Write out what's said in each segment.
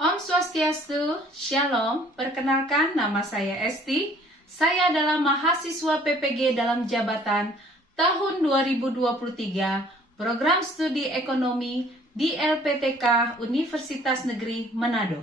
Om Swastiastu, Shalom, perkenalkan nama saya Esti. Saya adalah mahasiswa PPG dalam jabatan tahun 2023, program studi ekonomi di LPTK Universitas Negeri Manado.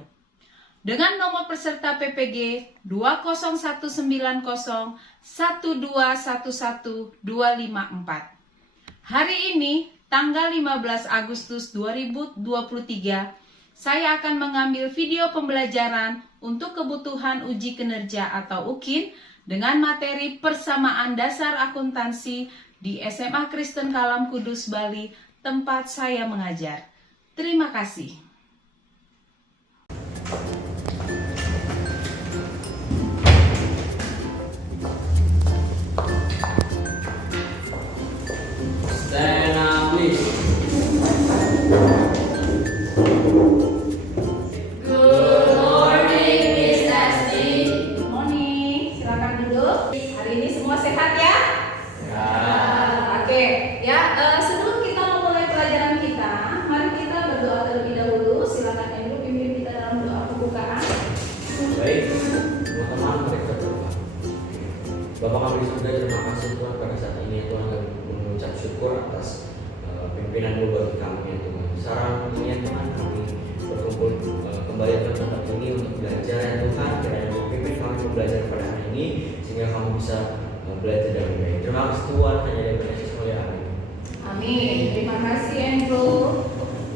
Dengan nomor peserta PPG 2019012111254. Hari ini, tanggal 15 Agustus 2023, saya akan mengambil video pembelajaran untuk kebutuhan uji kinerja atau UKIN dengan materi persamaan dasar akuntansi di SMA Kristen Kalam Kudus, Bali, tempat saya mengajar. Terima kasih. Stand up, please. Good morning, silakan duduk. Hari ini semua sehat ya? Ya. Oke, ya. Sebelum kita memulai pelajaran kita, mari kita berdoa terlebih dahulu. Silakan Andrew pimpin kita dalam doa pembukaan. Baik, teman-teman, mari kita berdoa. Bapak kami di surga, terima kasih Tuhan pada saat ini ya Tuhan, kami mengucap syukur atas pimpinanmu bagi kami ya Tuhan. Sekarang ini ya Tuhan, kami berkumpul kembali pada tempat ini untuk belajar ya Tuhan. Kiranya pimpin kami belajar pada hari ini sehingga kami bisa belajar dengan baik. Terima kasih Tuhan, hanya dari Yesus mulia. Amin. Amin. Terima kasih Andrew.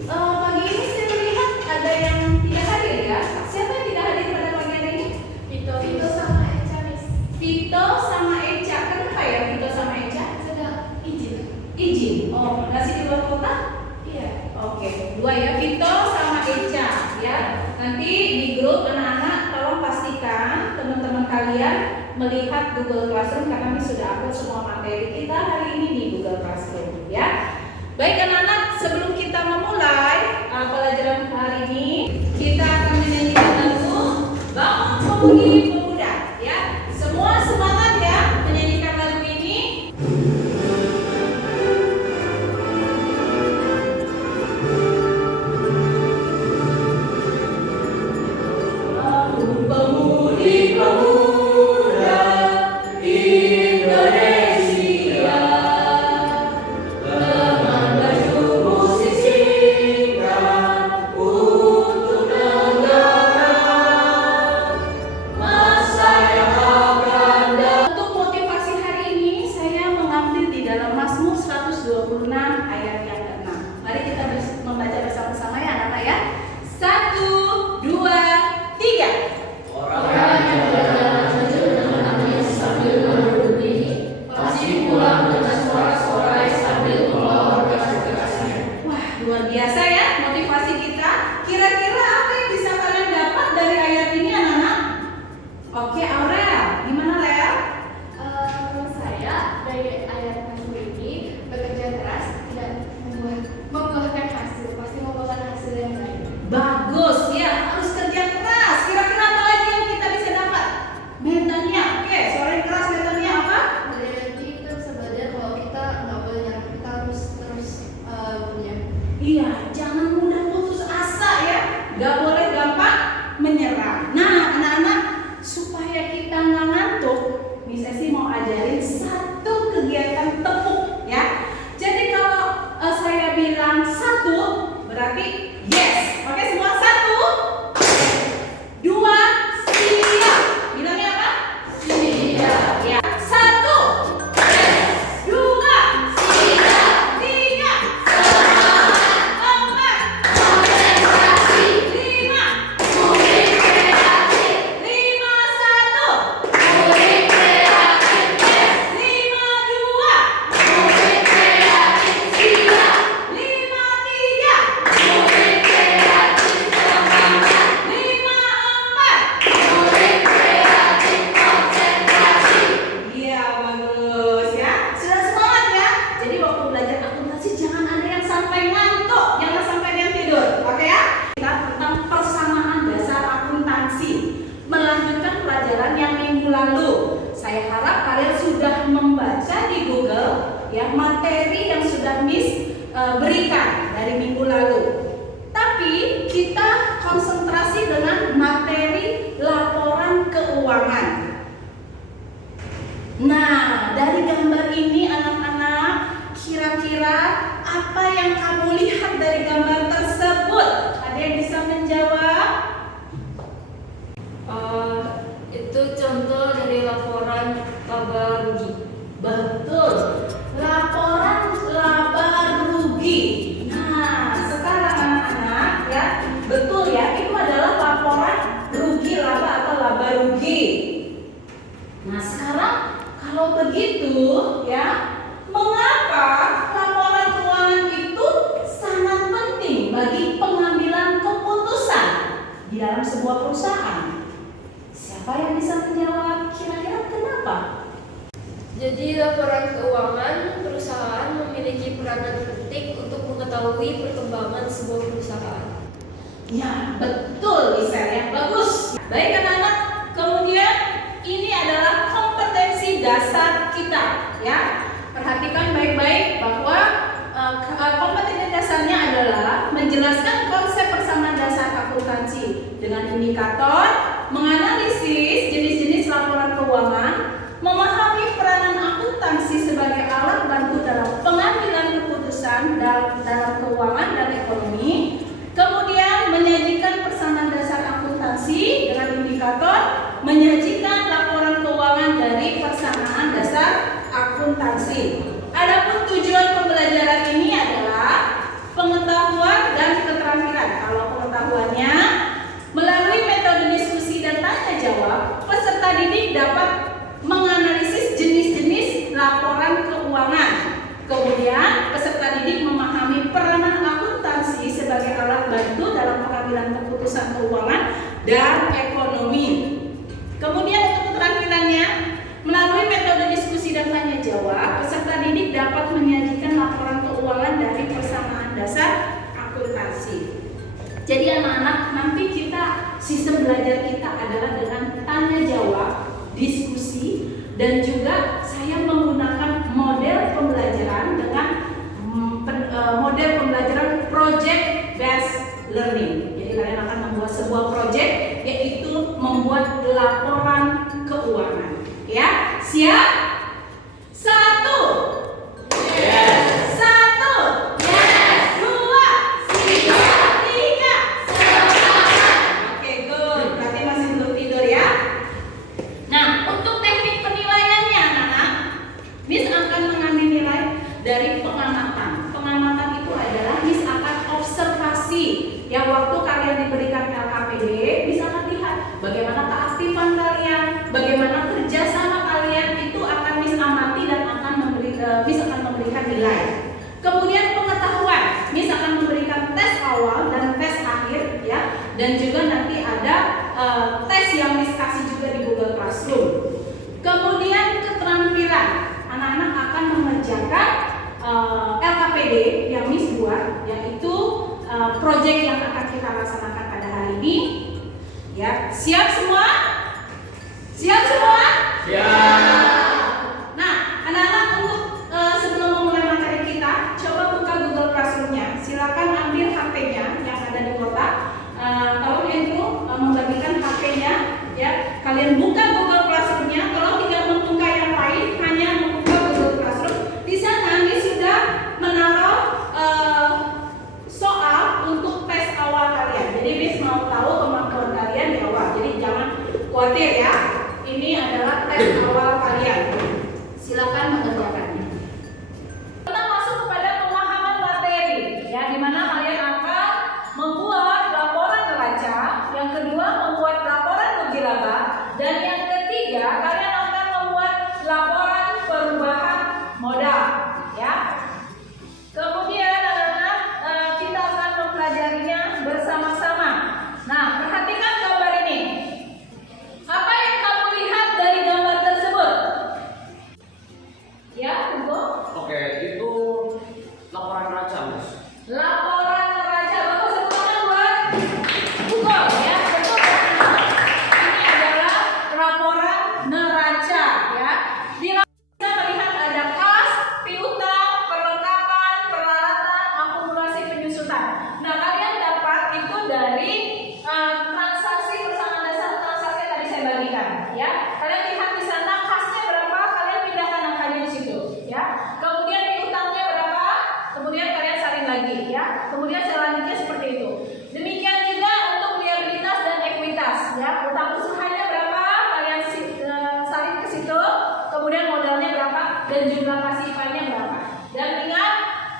Pagi ini saya melihat ada yang tidak hadir ya. Siapa yang tidak hadir pada pagi hari ini? Vito sama Eca, Miss. Vito sama Eca. Kenapa ya Vito sama Eca? Sedang izin. Izin. Oh, masih di luar kota? Iya. Oke, dua ya, Vito sama Eca ya. Nanti di grup anak-anak tolong pastikan teman-teman kalian melihat Google Classroom karena kami sudah upload semua materi kita hari ini di Google Classroom ya. Baik anak-anak, sebelum kita memulai pelajaran hari ini, kita akan menyanyikan lagu Bangun Pemuda Pemuda ya. Semua semangat ya menyanyikan lagu ini. Pemudi pemuda Indonesia dengan baju musik singkat untuk negara masa yang akan datang. Untuk motivasi hari ini saya mengambil di dalam Mazmur 126 ayat yang ke-6. Mari kita membaca bersama-sama ya anak-anak ya. 1, 2, 3. Orang yang berjalan dengan angin sambil menduduk pasti pulang dengan sorak-sorai sambil membawa berkas-berkasnya. Wah, luar biasa ya motivasi kita. Kira-kira apa yang bisa kalian dapat dari ayat ini anak-anak? Oke, Aurel, gimana Lea? Menurut saya dari ayat Mazmur ini bekerja keras tidak membuahkan hasil, pasti membuahkan hasil yang baik. Bagus ya, harus kerja keras. Kira-kira apa lagi yang kita bisa dapat? Mentalnya, oke, suara yang keras mentalnya apa? Dari nanti kita bisa belajar kalau kita nggak boleh nyerah, kita harus terus punya. Iya, jangan mudah putus asa ya. Gak boleh gampang menyerah. Nah, anak-anak, supaya kita nggak ngantuk, Miss Esi mau ajarin satu kegiatan tepuk ya. Jadi kalau saya bilang satu, berarti yes. Oke, semua satu, dua, siap. Bilangnya apa? Siap. Ya. Satu, dua, siap. Tiga, empat, lima, lima satu, lima dua, lima tiga, lima empat. Iya, bagus ya. Sudah semangat ya. Jadi waktu belajar akuntansi jangan ada yang sampai ngantuk, jangan sampai dia tidur. Oke ya? Kita tentang persamaan dasar akuntansi. Melanjutkan pelajaran yang minggu lalu. Saya harap kalian sudah membaca di Google ya materi yang sudah Miss berikan dari minggu lalu. Tapi Tapi kita konsentrasi dengan materi laporan keuangan. Nah, dari gambar ini anak-anak, kira-kira apa yang kamu lihat dari gambar tersebut? Ada yang bisa menjawab? Itu contoh dari laporan laba rugi. Betul, laporan laba rugi. Nah, sekarang anak-anak ya, betul ya, itu adalah laporan rugi laba atau laba rugi. Nah, sekarang kalau begitu ya, mengapa laporan keuangan itu sangat penting bagi pengambilan keputusan di dalam sebuah perusahaan? Siapa yang bisa menjawab? Kira-kira kenapa? Jadi laporan keuangan perusahaan memiliki peranan penting untuk mengetahui perkembangan sebuah perusahaan. Ya, betul Lisa, yang bagus. Baik anak-anak, kemudian ini adalah kompetensi dasar kita ya. Perhatikan baik-baik bahwa kompetensi dasarnya adalah menjelaskan konsep persamaan dasar akuntansi dengan indikator, menganalisis jenis-jenis laporan keuangan, memahami peranan akuntansi sebagai alat bantu dalam pengambilan keputusan dalam keuangan dan ekonomi, kemudian menyajikan persamaan dasar akuntansi dengan indikator, menyajikan laporan keuangan dari persamaan dasar akuntansi. Adapun tujuan pembelajaran ini adalah pengetahuan dan keterampilan. Kalau pengetahuannya, melalui metode diskusi dan tanya jawab, peserta didik dapat menganalisis jenis-jenis laporan keuangan. Kemudian peserta didik memahami peranan akuntansi sebagai alat bantu dalam pengambilan keputusan keuangan dan ekonomi. Kemudian untuk keterampilannya, melalui metode diskusi dan tanya jawab, peserta didik dapat menyajikan laporan keuangan dari persamaan dasar akuntansi. Jadi anak-anak, nanti sistem belajar kita adalah dengan tanya jawab, diskusi, dan juga saya menggunakan model pembelajaran dengan model pembelajaran project based learning. Jadi kalian akan membuat sebuah project, yaitu membuat laporan keuangan. Ya, siap? 1. Yes. 1. Yes. 2. Siap. 3. Semangat. Oke, good. Berarti masih belum tidur ya. Nah, untuk teknik penilaiannya anak-anak, Miss akan mengambil nilai dari pengamatan. Pengamatan itu adalah Miss akan observasi. Yang waktu kalian diberikan LKPD, Miss akan lihat bagaimana keaktifan kalian, bagaimana kerjasama kalian, itu akan Miss amati dan Miss akan memberikan nilai. Kemudian pengetahuan, Miss akan memberikan tes awal dan tes akhir ya, dan juga nanti ada tes yang Miss kasih juga di Google Classroom. Kemudian keterampilan, anak-anak akan mengerjakan LKPD yang Miss buat, yaitu proyek yang akan kita laksanakan pada hari ini. Ya, siap semua? Siap semua? Siap. Nah, anak-anak, untuk sebelum memulai materi kita, coba buka Google Classroom-nya. Silakan ambil HP-nya yang ada di kotak. Tolong Andrew membagikan HP-nya, ya. Kalian buka Google Classroom-nya. Kalau tidak membuka yang lain, hanya membuka Google Classroom. Di sana Miss sudah menaruh soal untuk tes awal kalian. Jadi Miss mau tahu kemampuan kalian di awal. Jadi jangan lagi ya. Kemudian selanjutnya seperti itu. Demikian juga untuk liabilitas dan ekuitas ya. Utang usahanya berapa? Kalian salin ke situ. Kemudian modalnya berapa dan jumlah pasifanya berapa. Dan ingat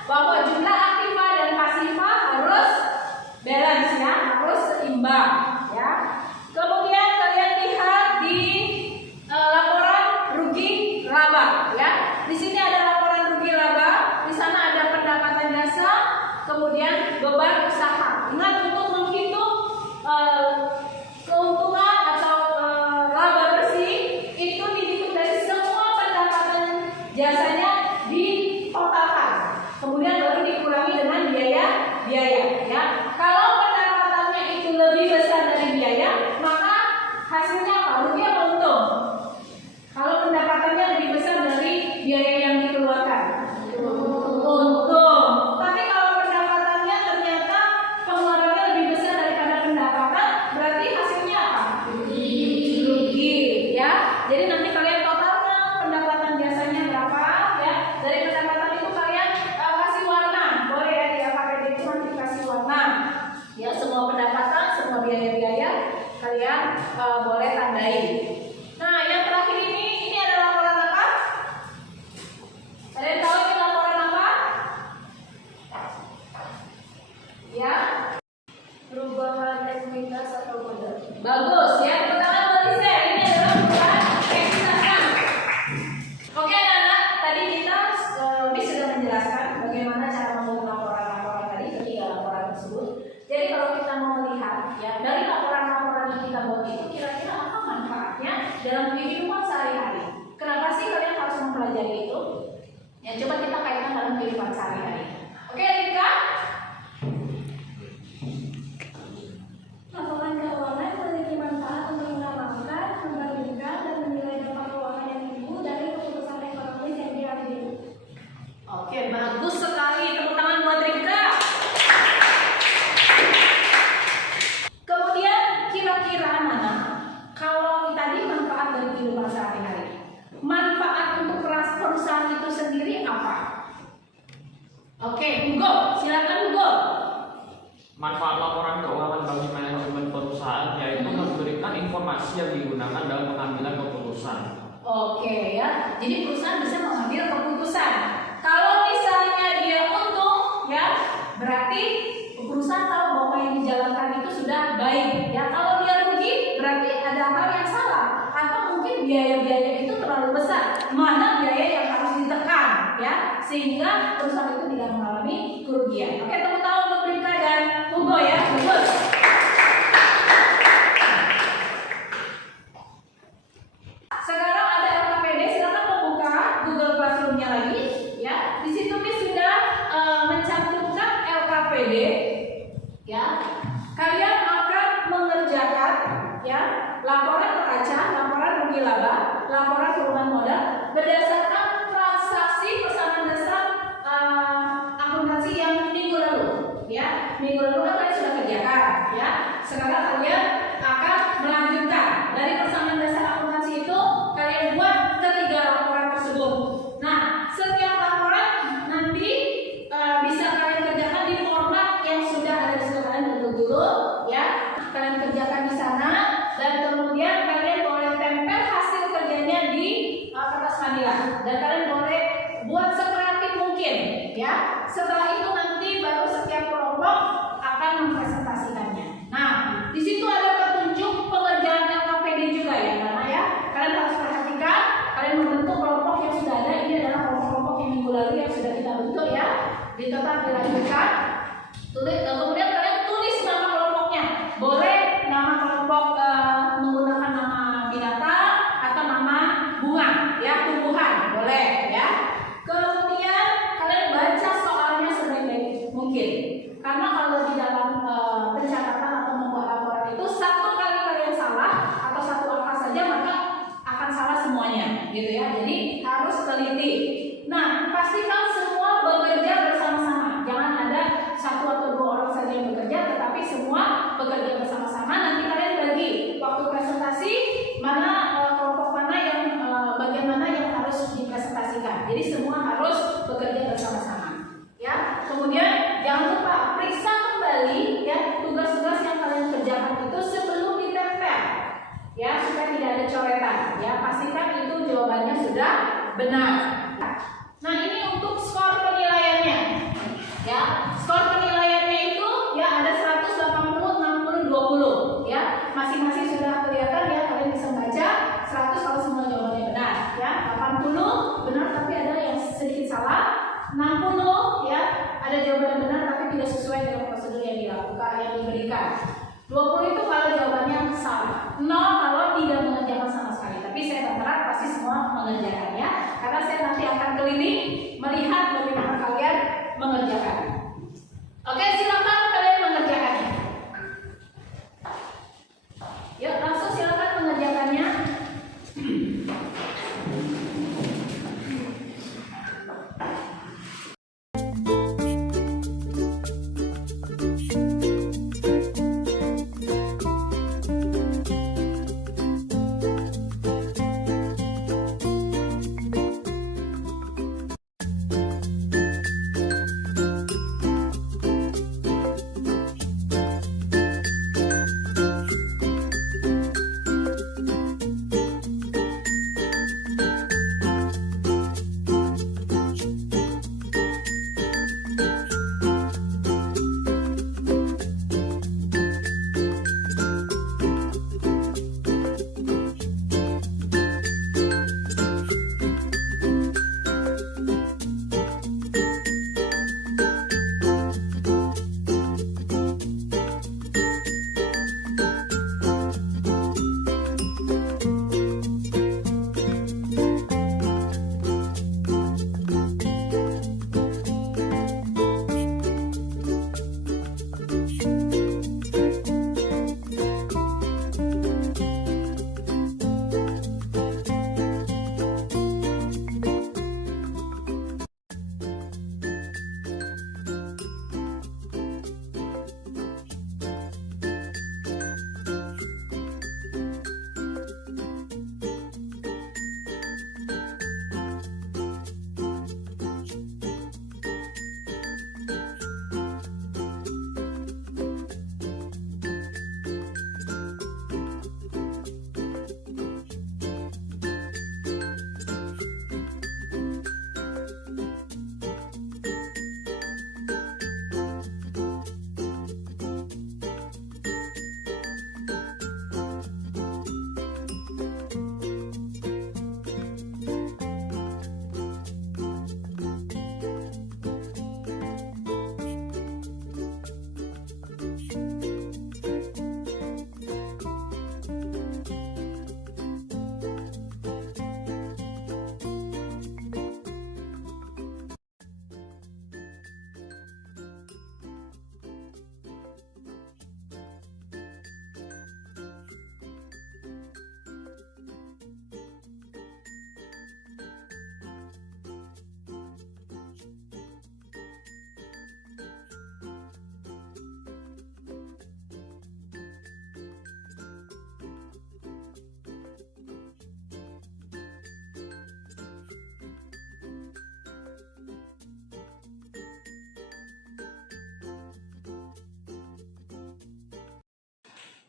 bahwa jumlah aktiva dan pasifa harus balance ya, harus seimbang ya. Kemudian kalian lihat di laporan rugi laba ya. Di sini ada laporan rugi laba, di sana ada pendapatan jasa, kemudian beban usaha. Ingat untuk menghitung keuntungan atau laba bersih itu dihitung dari semua pendapatan jasanya ditotalkan. Kemudian baru dikurangi dengan biaya ya. Kalau pendapatannya itu lebih besar dari biaya, maka hasilnya apa? Rugi atau untung? Kalau pendapatannya lebih besar dari biaya yang dikeluarkan, untung. Tapi kalau pendapatannya ternyata pengeluarannya lebih besar daripada pendapatan, berarti hasilnya apa? Rugi ya. Jadi nanti kalian totalkan pendapatan jasanya berapa ya. Dari pendapatan itu kalian kasih warna, boleh ya, di AKPD itu nanti kasih warna ya. Semua pendapatan, semua biaya-biaya kalian boleh tandai. Nah, yang terakhir ini ada laporan apa? Ada yang tahu ini laporan apa? Ya, Perubahan ekuitas atau modal. bagus ya. Pertama Melisa, ini adalah perubahan ekuitas. Oke anak-anak, tadi kita sudah menjelaskan bagaimana cara membuat laporan-laporan tadi, ketiga laporan tersebut. Jadi kalau kita mau melihat ya dari laporan-laporan yang kita buat itu kira-kira apa manfaatnya dalam kehidupan sehari-hari. Kenapa sih kalian harus mempelajari itu? Ya coba kita kaitkan dalam kehidupan sehari-hari. Oke, Rika? Laporan keuangan memiliki manfaat untuk mengamalkan, membandingkan, dan menilai dampak keuangan yang timbul dari keputusan ekonomis yang diambil. Oke, bagus sekali. Tepuk tangan buat Rika. Kemudian kira-kira anak-anak, kalau tadi manfaat dari kehidupan sehari-hari, manfaat untuk perusahaan itu sendiri apa? Oke, Hugo, silakan Hugo. Manfaat laporan keuangan bagi manajemen perusahaan yaitu memberikan informasi yang digunakan dalam pengambilan keputusan. Oke ya, jadi perusahaan bisa mengambil keputusan. Kalau misalnya dia untung, ya berarti perusahaan tahu bahwa yang dijalankan itu sudah baik. Ya, kalau dia rugi, berarti ada hal yang salah. Atau mungkin biaya-biaya itu terlalu besar. Mana biaya yang harus ditekan, ya, sehingga perusahaan itu tidak mengalami kerugian. Oke, tepuk tangan untuk Rika dan Hugo ya, bagus. Sekarang ada LKPD, silakan membuka Google Classroom-nya lagi, ya. Di situ Miss sudah mencantumkan LKPD, ya. Kalian akan mengerjakan, ya, laporan neraca, laporan rugi laba, laporan perubahan modal berdasarkan transaksi pesanan dasar akuntansi yang minggu lalu, ya. Minggu lalu kan kalian sudah kerjakan, ya. Sekarang kalian akan melanjutkan dari pesanan dasar akuntansi itu kalian buat ketiga laporan tersebut. Nah, setiap laporan nanti bisa kalian kerjakan di format yang sudah ada di sana. Kalian bentuk dulu, ya. Kalian kerjakan di sana dan kemudian kalian boleh tempel hasil kerjanya di kertas manila dan kalian boleh buat sekreatif mungkin, ya. Setelah itu nanti baru setiap kelompok akan mempresentasikannya. Nah, di situ ada petunjuk pengerjaan LKPD juga ya, karena ya kalian harus perhatikan. Kalian membentuk kelompok yang sudah ada. Ini adalah kelompok-kelompok yang minggu lalu yang sudah kita bentuk ya. Tetap dilanjutkan. Kemudian kalian tulis nama kelompoknya. Boleh nama kelompok menggunakan nama binatang atau nama bunga, ya, tumbuhan, boleh ya. Kemudian kalian baca soalnya sebaik-baik mungkin. Karena kalau di dalam pencatatan atau membuat laporan itu satu kali kalian salah atau satu angka saja maka akan salah semuanya, gitu ya. Jadi harus teliti. Nah, pastikan semua bekerja bersama-sama. Jangan ada satu atau dua orang saja yang bekerja, tetapi semua bekerja bersama-sama. Nanti kalian bagi waktu presentasi mana kelompok mana yang bagian mana yang harus dipresentasikan. Jadi semua harus bekerja bersama-sama. Ya. Kemudian jangan ya, supaya tidak ada coretan. Ya, pastikan itu jawabannya sudah benar. Nah, ini untuk skor penilaiannya. Ya, skor penilaiannya itu ya ada 180, 60, 20. Ya, masing-masing sudah kelihatan ya, kalian bisa baca 100 kalau semua jawabannya benar. Ya, 80 benar tapi ada yang sedikit salah. 60 ya, ada jawaban benar tapi tidak sesuai dengan prosedur yang dilakukan yang diberikan. 20 itu kalau jawabannya salah. 0 kalau tidak mengerjakan sama sekali. Tapi saya berharap pasti semua mengerjakan ya. Karena saya nanti akan keliling melihat bagaimana kalian mengerjakan. Oke, silakan kalian mengerjakannya. Yuk, langsung silakan mengerjakannya.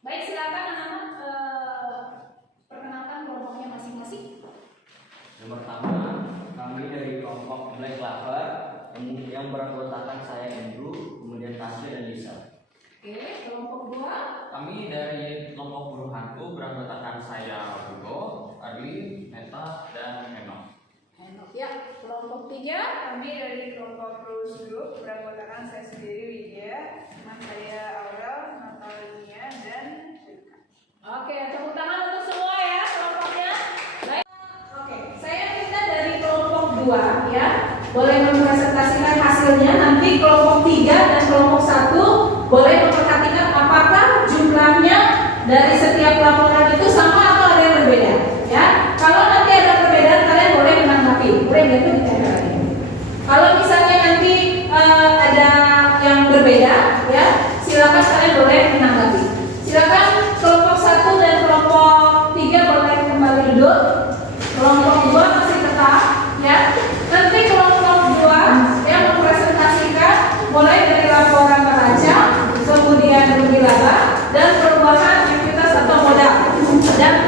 Baik, silakan anak-anak perkenalkan kelompoknya masing-masing. Yang pertama, kami dari kelompok Black Clover yang beranggotakan saya Andrew, kemudian Tasya dan Lisa. Oke, kelompok dua. Kami dari kelompok buruh hantu beranggotakan saya Hugo, Arli, Meta, dan Henok. Ya, kelompok tiga. Kami dari kelompok Rose Group beranggotakan saya sendiri Widya, teman saya Aurel, Natalia, dan Rika. Oke, tepuk tangan untuk semua ya kelompoknya. Baik. Oke, saya minta dari kelompok dua ya, boleh mempresentasikan hasilnya. Nanti kelompok tiga dan kelompok satu boleh memperhatikan apakah jumlahnya dari setiap laporan itu sama atau ada yang berbeda. Ya, kalau nanti ada perbedaan kalian boleh menanggapi, boleh gitu ditempel. Kalau misalnya nanti ada yang berbeda, ya silakan kalian boleh menanggapi. Silakan kelompok 1 dan kelompok 3 boleh kembali duduk. Kelompok 2 masih tetap, ya. Nanti kelompok 2 yang mempresentasikan mulai dari laporan neraca, kemudian rugi laba dan perubahan aktivitas atau modal. Dan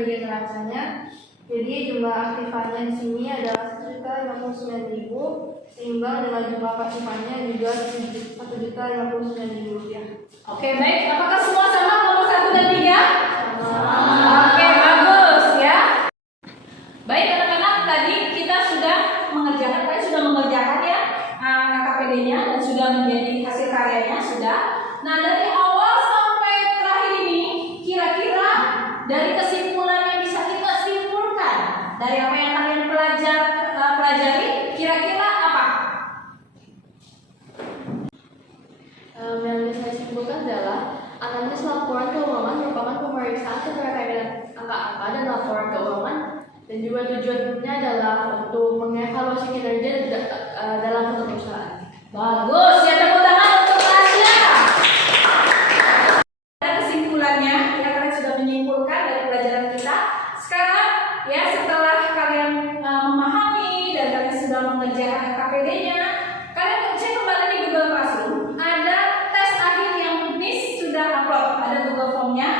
bagian neracanya. Jadi jumlah aktifannya di sini adalah 1.059.000, seimbang dengan jumlah pasifannya juga 1.059.000 rupiah. Oke, baik. Apakah semua sama nomor 1 dan 3? Sama. Oke, bagus ya. Baik anak-anak, tadi kita sudah mengerjakan ya KPD-nya dan sudah menjadi hasil karyanya sudah. Nah, dari awal sampai terakhir ini kira-kira dari kesimpulan yang bisa kita simpulkan dari apa yang kalian pelajari kira-kira apa? Yang bisa saya simpulkan adalah analisis laporan keuangan merupakan pemeriksaan keterkaitan angka-angka dan laporan keuangan, dan juga tujuannya adalah untuk mengevaluasi kinerja dalam satu perusahaan. Bagus, ya tepuk tangan untuk Tasya. Ada kesimpulannya, ya kalian sudah menyimpulkan dari pelajaran kita. Sekarang ya setelah kalian memahami dan kalian sudah mengerjakan KPD-nya, kalian cek kembali di Google Classroom. Ada tes akhir yang Miss sudah upload, ada Google Form-nya.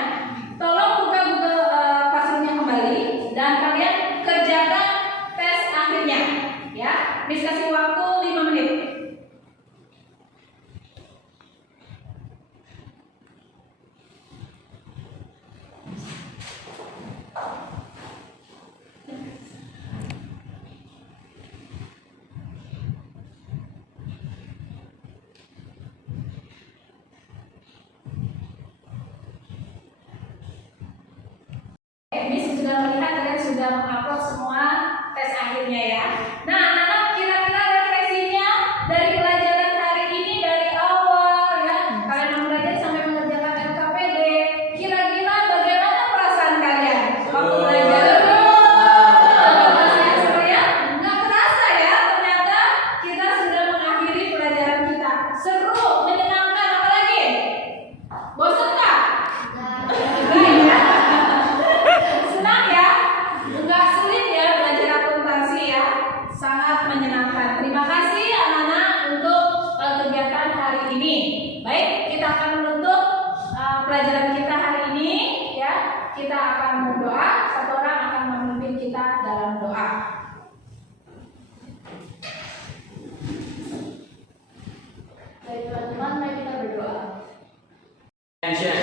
Tolong buka Google Classroom-nya kembali dan kalian kerjakan tes akhirnya. Ya, Miss kasih waktu 5 menit. Miss sudah melihat kalian sudah mengupload semua tes akhirnya ya. Nah, anak-anak kira-kira refleksinya dari pelajaran hari ini dari awal ya. Kalian mempelajari sampai mengerjakan LKPD. Kira-kira bagaimana perasaan kalian waktu belajar? Nggak terasa ya, ternyata kita sudah mengakhiri pelajaran kita. Seru, menyenangkan, apalagi? Bosan nggak? Enggak ya? Senang ya? Enggak sulit ya belajar akuntansi ya? Sangat menyenangkan. Terima kasih anak-anak untuk kegiatan hari ini. Baik, kita akan menutup pelajaran kita hari ini ya. Kita akan berdoa, satu orang akan memimpin kita dalam doa. Baik teman-teman, mari kita berdoa. Attention.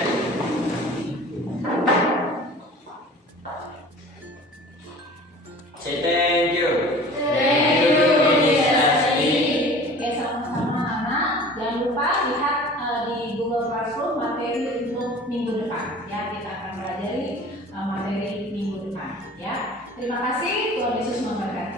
Say thank you. Thank you, Miss Asti. Oke, sama-sama anak. Jangan lupa lihat di Google Classroom materi untuk minggu depan. Ya, kita akan pelajari materi minggu depan. Ya, terima kasih. Tuhan Yesus memberkati.